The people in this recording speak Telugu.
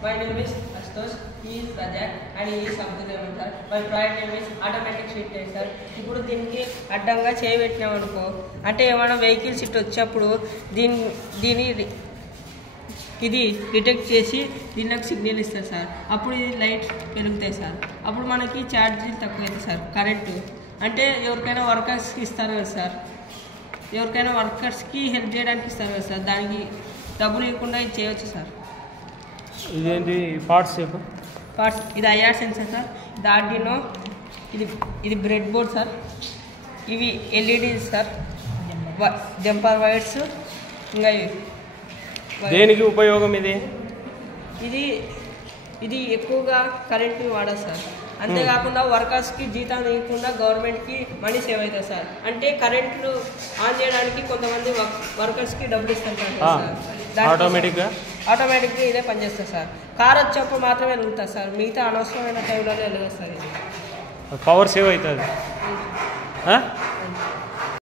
My name is Astos, he is Rajat and he is Abdul Rahman sir. My product name is automatic sheet test sir. ఇప్పుడు దీనికి అడ్డంగా చేయబెట్టినాం అనుకో అంటే ఏమైనా వెహికల్స్ ఇటు వచ్చేప్పుడు దీని ఇది డిటెక్ట్ చేసి దీనికి సిగ్నల్ ఇస్తారు సార్. అప్పుడు ఇది లైట్స్ పెరుగుతాయి సార్. అప్పుడు మనకి ఛార్జీలు తక్కువ అవుతాయి సార్. కరెంటు అంటే ఎవరికైనా వర్కర్స్కి ఇస్తారు కదా సార్, ఎవరికైనా వర్కర్స్కి హెల్ప్ చేయడానికి ఇస్తారు కదా సార్, దానికి డబ్బులు ఇవ్వకుండా ఇది చేయవచ్చు సార్. ఇదేంటి పార్ట్స్ ఇది ఐఆర్ సెన్సర్ సార్, ఇది ఆర్డినో, ఇది బ్రెడ్ బోర్డ్ సార్, ఇవి ఎల్ఈడీస్ సార్, జంపర్ వైర్స్, ఇంకా దేనికి ఉపయోగం ఇది ఎక్కువగా కరెంట్ని వాడదు సార్. అంతేకాకుండా వర్కర్స్కి జీతాలు ఇవ్వకుండా గవర్నమెంట్కి మనీ సేవ్ అవుతుంది సార్. అంటే కరెంట్లు ఆన్ చేయడానికి కొంతమంది వర్కర్స్కి డబ్బులు ఇస్తారు సార్. ఆటోమేటిక్గా ఇదే పనిచేస్తుంది సార్. కార్ వచ్చేప్పుడు మాత్రమే వెలుగుతుంది సార్, మిగతా అనవసరమైన టైంలోనే వెలుగుతుంది సార్. పవర్ సేవ్ అవుతుంది.